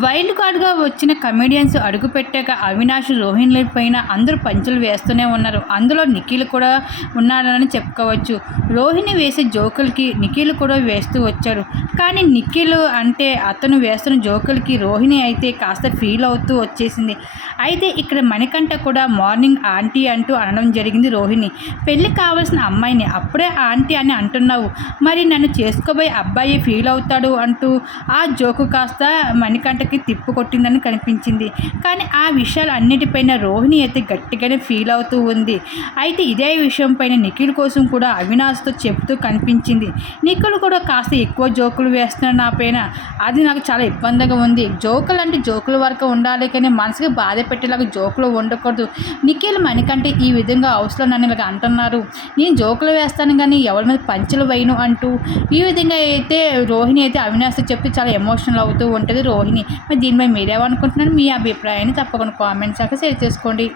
Wild కార్డ్గా వచ్చిన comedians అడుగు పెట్టాక అవినాష్ రోహిణి పైన అందరూ పంచులు వేస్తూనే ఉన్నారు. అందులో నిఖిల్ కూడా ఉన్నాడని చెప్పుకోవచ్చు. రోహిణి వేసే జోకులకి నిఖిల్ కూడా వేస్తూ వచ్చారు కానీ నిఖిల్ అంటే అతను వేస్తున్న జోకులకి రోహిణి అయితే కాస్త ఫీల్ అవుతూ వచ్చేసింది. అయితే ఇక్కడ మణికంఠ కూడా మార్నింగ్ ఆంటీ అంటూ అనడం జరిగింది రోహిణి. పెళ్ళి కావాల్సిన అమ్మాయిని అప్పుడే ఆంటీ అని అంటున్నావు. మరి నన్ను చేసుకోబోయే అబ్బాయి ఫీల్ అవుతాడు అంటూ ఆ జోకు కాస్త మణికంఠ మణికంఠకి తిప్పు కొట్టిందని కనిపించింది. కానీ ఆ విషయాలు అన్నిటిపైన రోహిణి అయితే గట్టిగానే ఫీల్ అవుతూ ఉంది. అయితే ఇదే విషయంపైన నిఖిల్ కోసం కూడా అవినాష్తో చెప్తూ కనిపించింది. నిఖిల్ కూడా కాస్త ఎక్కువ జోకులు వేస్తున్నాడు నా పైన. అది నాకు చాలా ఇబ్బందిగా ఉంది. జోకులు అంటే జోకుల వరకు ఉండాలి కానీ మనసుకి బాధ పెట్టేలాగా జోకులు ఉండకూడదు. నిఖిల్ మణికంటే ఈ విధంగా హౌస్లో నన్ను ఇలాగ అంటున్నారు. నేను జోకులు వేస్తాను కానీ ఎవరి మీద పంచులు వేయను అంటూ. ఈ విధంగా అయితే రోహిణి అయితే అవినాష్తో చెప్తే చాలా ఎమోషనల్ అవుతూ ఉంటుంది రోహిణి. మరి దీనిపై మీరేమనుకుంటున్నారు? మీ అభిప్రాయాన్ని తప్పకుండా కామెంట్స్ అక్కడ షేర్ చేసుకోండి.